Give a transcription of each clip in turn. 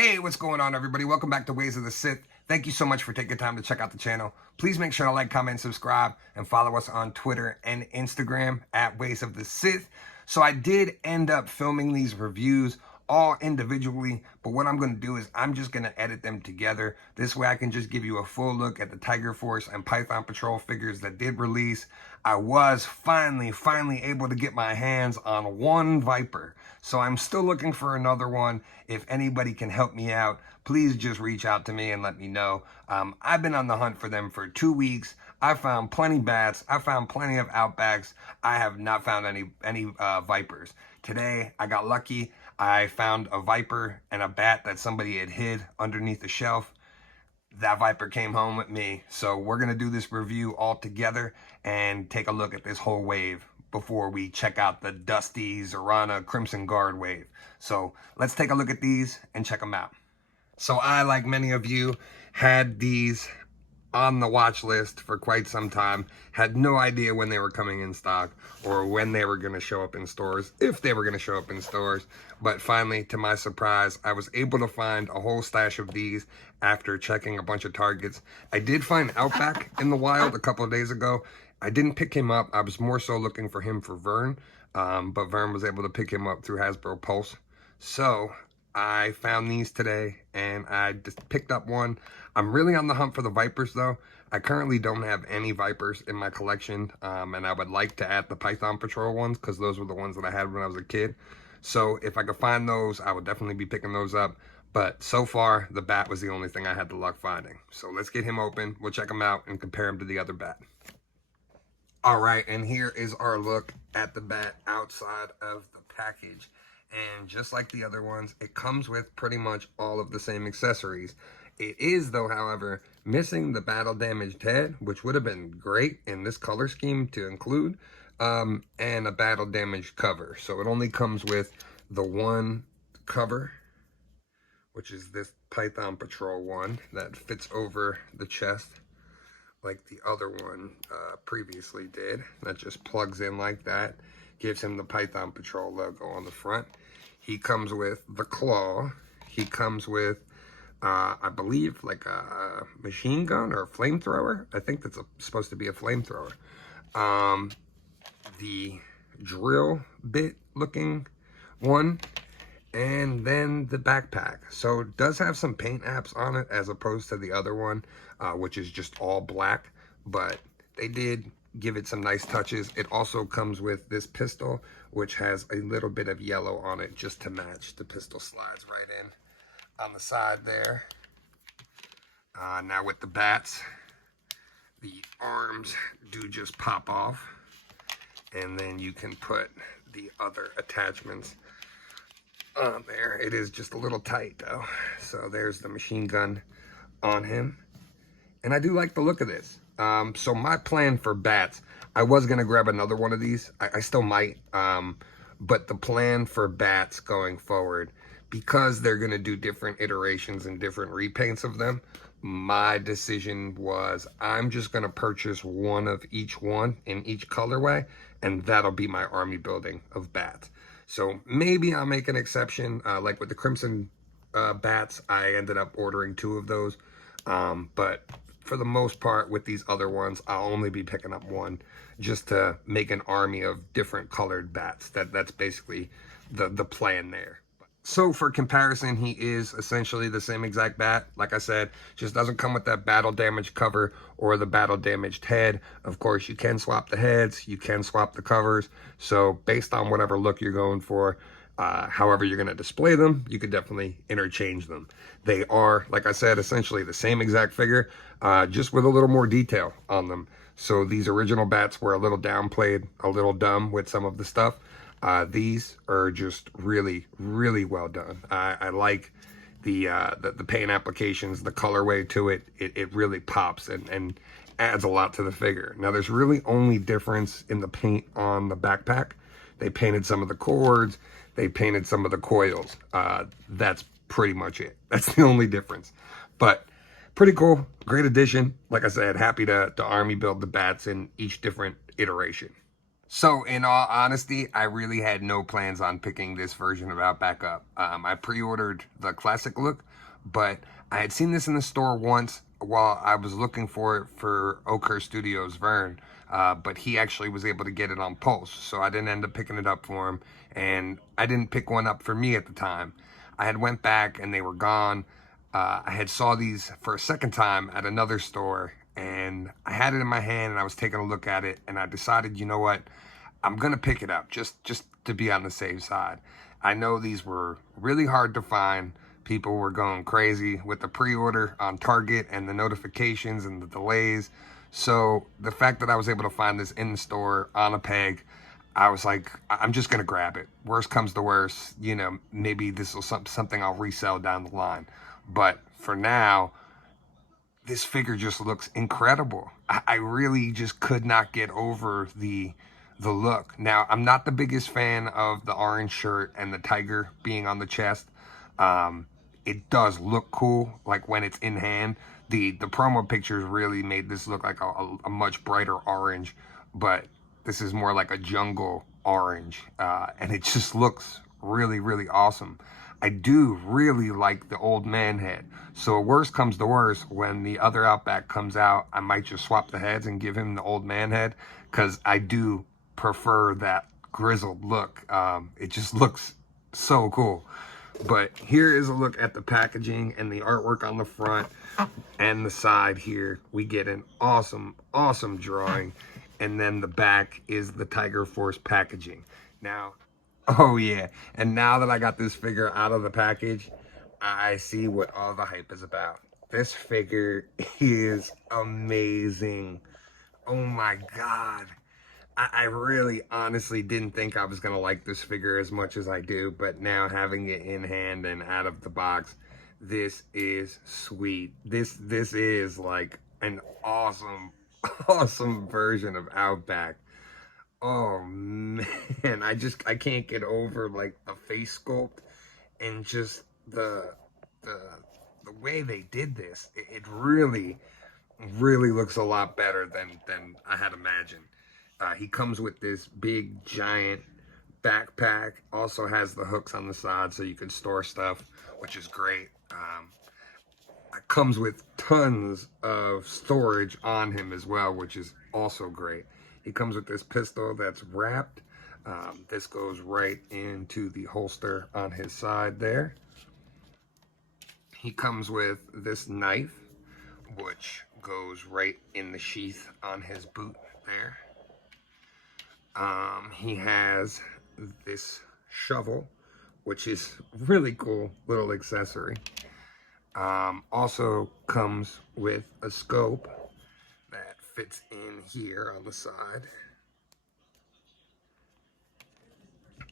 Hey, what's going on, everybody? Welcome back to Ways of the Sith. Thank you so much for taking time to check out the channel. Please make sure to like, comment, subscribe, and follow us on Twitter and Instagram at Ways of the Sith. So I did end up filming these reviews all individually, but what I'm going to do is I'm just going to edit them together. This way I can just give you a full look at the Tiger Force and Python Patrol figures that did release. I was finally able to get my hands on one Viper. So I'm still looking for another one. If anybody can help me out, please just reach out to me and let me know. I've been on the hunt for them for 2 weeks. I found plenty bats. I found plenty of Outbacks. I have not found any Vipers. Today, I got lucky. I found a Viper and a bat that somebody had hid underneath the shelf. That Viper came home with me. So we're going to do this review all together and take a look at this whole wave before we check out the Dusty Zorana Crimson Guard wave. So let's take a look at these and check them out. So I, like many of you, had these on the watch list for quite some time. Had no idea when they were coming in stock or when they were going to show up in stores, if they were going to show up in stores. But finally, to my surprise, I was able to find a whole stash of these after checking a bunch of Targets. I did find Outback in the wild a couple of days ago. I didn't pick him up. I was more so looking for him for Vern, but Vern was able to pick him up through Hasbro Pulse. So I found these today and I just picked up one. I'm really on the hunt for the Vipers though. I currently don't have any Vipers in my collection, and I would like to add the Python Patrol ones because those were the ones that I had when I was a kid. So if I could find those, I would definitely be picking those up. But so far, the bat was the only thing I had the luck finding. So let's get him open. We'll check him out and compare him to the other bat. All right, and here is our look at the bat outside of the package. And just like the other ones, it comes with pretty much all of the same accessories. It is, though, however, missing the battle damaged head, which would have been great in this color scheme to include, and a battle damaged cover. So it only comes with the one cover, which is this Python Patrol one that fits over the chest like the other one previously did. That just plugs in like that. Gives him the Python Patrol logo on the front. He comes with the claw. He comes with, I believe, like a machine gun or a flamethrower. I think that's supposed to be a flamethrower. The drill bit looking one. And then the backpack. So it does have some paint apps on it as opposed to the other one, which is just all black. But they did give it some nice touches. It also comes with this pistol, which has a little bit of yellow on it just to match. The pistol slides right in on the side there. Now with the bats, the arms do just pop off. And then you can put the other attachments on there. It is just a little tight though. So there's the machine gun on him. And I do like the look of this. So my plan for bats, I was going to grab another one of these. I still might. But the plan for bats going forward, because they're going to do different iterations and different repaints of them, my decision was I'm just going to purchase one of each one in each colorway, and that'll be my army building of bats. So maybe I'll make an exception, like with the Crimson bats, I ended up ordering 2 of those. But for the most part, with these other ones, I'll only be picking up one just to make an army of different colored bats. That's basically the plan there. So for comparison, he is essentially the same exact bat. Like I said, just doesn't come with that battle damaged cover or the battle damaged head. Of course, you can swap the heads, you can swap the covers. So based on whatever look you're going for, however you're going to display them, you could definitely interchange them. They are, like I said, essentially the same exact figure, just with a little more detail on them. So these original bats were a little downplayed, a little dumb with some of the stuff. These are just really well done. I like the paint applications, the colorway to it. It really pops and adds a lot to the figure. Now there's really only difference in the paint on the backpack. They painted some of the cords, they painted some of the coils. That's pretty much it. That's the only difference. But pretty cool, great addition. Like I said, happy to army build the bats in each different iteration. So, in all honesty, I really had no plans on picking this version of Outback up. I pre-ordered the classic look, but I had seen this in the store once while I was looking for it for Oakhurst Studios Vern, but he actually was able to get it on Pulse, so I didn't end up picking it up for him, and I didn't pick one up for me at the time. I had went back and they were gone. I had saw these for a second time at another store, and I had it in my hand and I was taking a look at it, and I decided, you know what, I'm gonna pick it up just to be on the safe side. I know these were really hard to find. People were going crazy with the pre-order on Target and the notifications and the delays. So the fact that I was able to find this in the store on a peg, I was like, I'm just gonna grab it. Worst comes to worst, you know, maybe this will something I'll resell down the line. But for now, this figure just looks incredible. I really just could not get over the look. Now, I'm not the biggest fan of the orange shirt and the tiger being on the chest. It does look cool, like when it's in hand. The promo pictures really made this look like a much brighter orange, but this is more like a jungle orange, and it just looks really, really awesome. I do really like the old man head. So worst comes to worst, when the other Outback comes out, I might just swap the heads and give him the old man head, because I do prefer that grizzled look. It just looks so cool. But here is a look at the packaging and the artwork on the front and the side here. We get an awesome, awesome drawing. And then the back is the Tiger Force packaging. Now, oh yeah, and now that I got this figure out of the package, I see what all the hype is about. This figure is amazing. Oh my God. I really honestly didn't think I was gonna like this figure as much as I do, but now having it in hand and out of the box, this is sweet. This is like an awesome, awesome version of Outback. Oh man, I can't get over like the face sculpt and just the the way they did this. It really, really looks a lot better than I had imagined. He comes with this big giant backpack. Also has the hooks on the side so you can store stuff, which is great. It comes with tons of storage on him as well, which is also great. He comes with this pistol that's wrapped. This goes right into the holster on his side there. He comes with this knife, which goes right in the sheath on his boot there. He has this shovel, which is really cool little accessory. Also comes with a scope that fits in here on the side.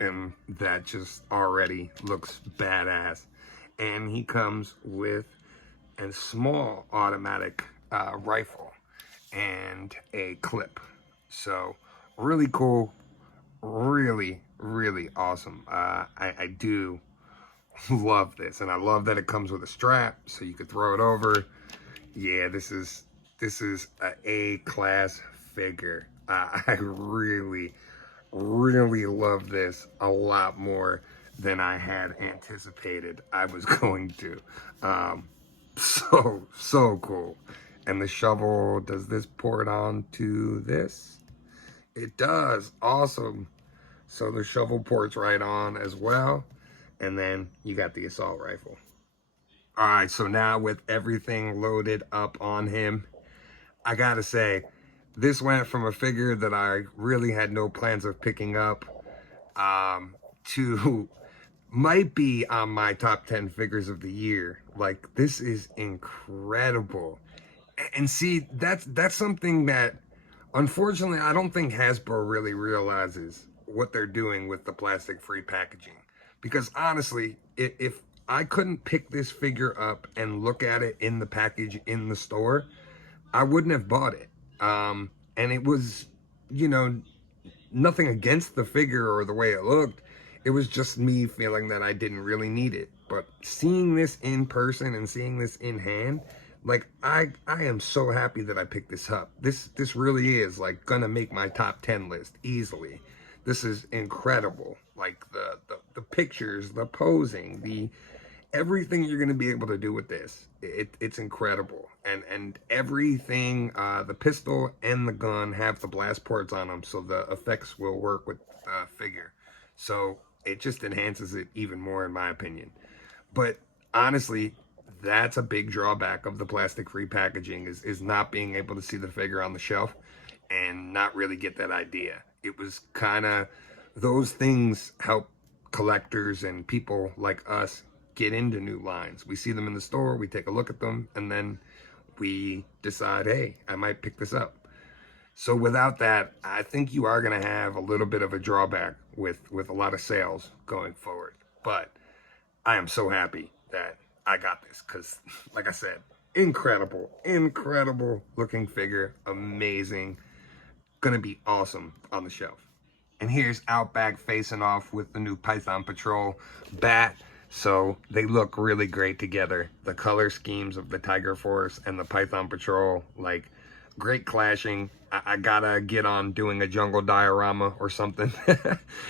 And that just already looks badass. And he comes with a small automatic rifle and a clip. So really cool, really, really awesome. I do love this, and I love that it comes with a strap so you could throw it over. Yeah, this is a A-class figure. I really, really love this a lot more than I had anticipated I was going to. So cool. And the shovel, does this port onto this? It does. Awesome. So the shovel ports right on as well. And then you got the assault rifle. All right, so now with everything loaded up on him, I gotta say, this went from a figure that I really had no plans of picking up to might be on my top 10 figures of the year. Like, this is incredible. And see, that's something that, unfortunately, I don't think Hasbro really realizes what they're doing with the plastic-free packaging. Because honestly, if I couldn't pick this figure up and look at it in the package in the store, I wouldn't have bought it. And it was, you know, nothing against the figure or the way it looked. It was just me feeling that I didn't really need it. But seeing this in person and seeing this in hand, Like, I am so happy that I picked this up. This really is like gonna make my top 10 list easily. This is incredible. Like the pictures, the posing, the everything you're gonna be able to do with this. It's incredible. And everything, the pistol and the gun have the blast ports on them, so the effects will work with figure. So it just enhances it even more, in my opinion. But honestly, that's a big drawback of the plastic-free packaging is not being able to see the figure on the shelf and not really get that idea. It was kind of, those things help collectors and people like us get into new lines. We see them in the store, we take a look at them, and then we decide, hey, I might pick this up. So without that, I think you are going to have a little bit of a drawback with a lot of sales going forward. But I am so happy that I got this because, like I said, incredible, incredible looking figure, amazing, gonna be awesome on the shelf. And here's Outback facing off with the new Python Patrol bat. So they look really great together. The color schemes of the Tiger Force and the Python Patrol, like, great clashing. I gotta get on doing a jungle diorama or something.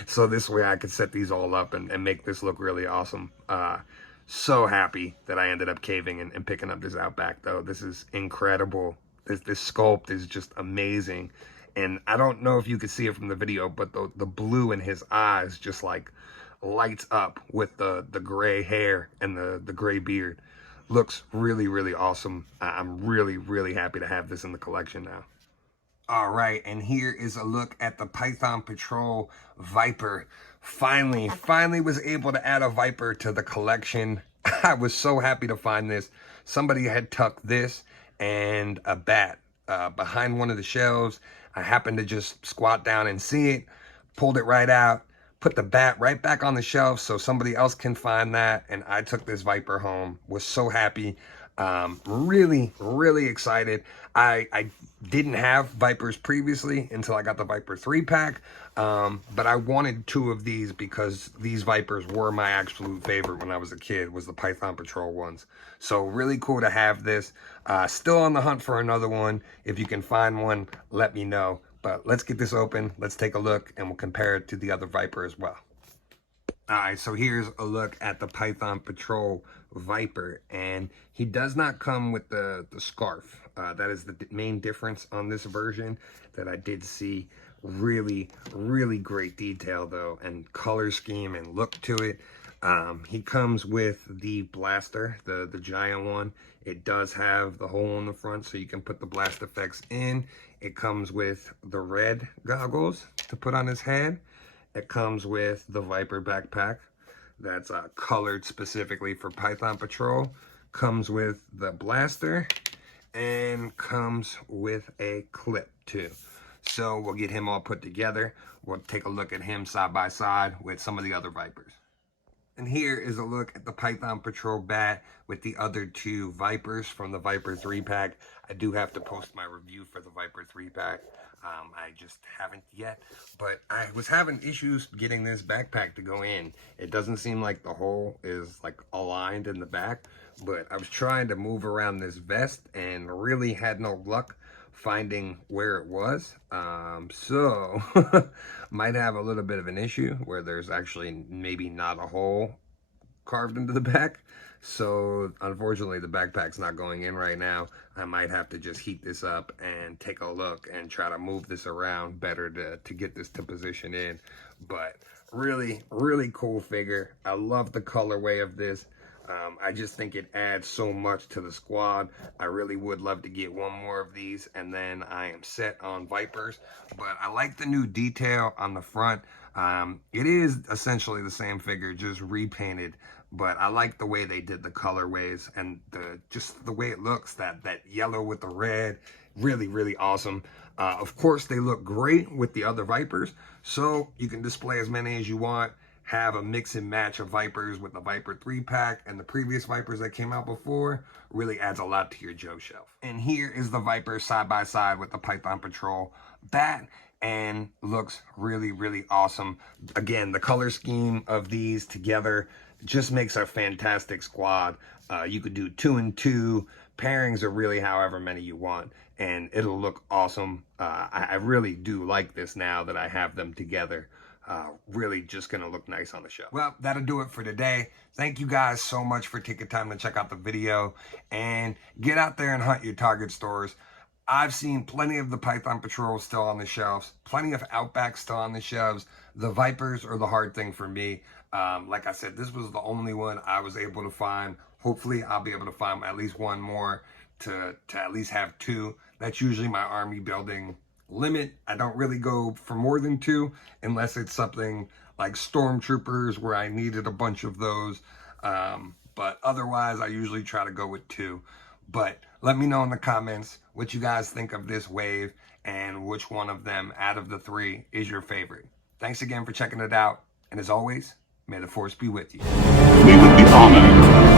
So this way I could set these all up and make this look really awesome. So happy that I ended up caving and picking up this Outback though. This is incredible. This sculpt is just amazing. And I don't know if you could see it from the video, but the blue in his eyes just like lights up with the gray hair and the gray beard. Looks really, really awesome. I'm really, really happy to have this in the collection now. All right, and here is a look at the Python Patrol Viper. Finally was able to add a Viper to the collection. I was so happy to find this. Somebody had tucked this and a bat behind one of the shelves. I happened to just squat down and see it, pulled it right out, put the bat right back on the shelf so somebody else can find that, and I took this Viper home. Was so happy. Really, really excited. I didn't have Vipers previously until I got the Viper 3-pack, but I wanted two of these because these Vipers were my absolute favorite when I was a kid, was the Python Patrol ones. So really cool to have this. Still on the hunt for another one. If you can find one, let me know. But let's get this open, let's take a look, and we'll compare it to the other Viper as well. All right, so here's a look at the Python Patrol Viper, and he does not come with the scarf. That is the main difference on this version that I did see. Really, really great detail, though, and color scheme and look to it. He comes with the blaster, the giant one. It does have the hole in the front so you can put the blast effects in. It comes with the red goggles to put on his head. It comes with the Viper backpack that's colored specifically for Python Patrol. Comes with the blaster and comes with a clip too. So we'll get him all put together. We'll take a look at him side by side with some of the other Vipers. And here is a look at the Python Patrol bat with the other two Vipers from the Viper 3-pack. I do have to post my review for the Viper 3-pack. I just haven't yet, but I was having issues getting this backpack to go in. It doesn't seem like the hole is like aligned in the back, but I was trying to move around this vest and really had no luck finding where it was. So might have a little bit of an issue where there's actually maybe not a hole carved into the back. So unfortunately the backpack's not going in right now. I might have to just heat this up and take a look and try to move this around better to get this to position in. But really, really cool figure. I love the colorway of this. I just think it adds so much to the squad. I really would love to get one more of these and then I am set on Vipers. But I like the new detail on the front. It is essentially the same figure, just repainted. But I like the way they did the colorways and just the way it looks, that yellow with the red. Really, really awesome. Of course, they look great with the other Vipers. So you can display as many as you want. Have a mix and match of Vipers with the Viper 3-pack and the previous Vipers that came out before. Really adds a lot to your Joe shelf. And here is the Viper side by side with the Python Patrol bat, and looks really, really awesome. Again, the color scheme of these together just makes a fantastic squad. You could do 2 and 2, Pairings are really however many you want, and it'll look awesome. I really do like this now that I have them together. Really just gonna look nice on the show. Well, that'll do it for today. Thank you guys so much for taking time to check out the video, and get out there and hunt your Target stores. I've seen plenty of the Python Patrol still on the shelves, plenty of Outback still on the shelves. The Vipers are the hard thing for me. Like I said, this was the only one I was able to find. Hopefully I'll be able to find at least one more to at least have two. That's usually my army building limit. I don't really go for more than two unless it's something like stormtroopers where I needed a bunch of those. But otherwise I usually try to go with two. But let me know in the comments what you guys think of this wave and which one of them out of the three is your favorite. Thanks again for checking it out. And as always, may the force be with you. We would be honored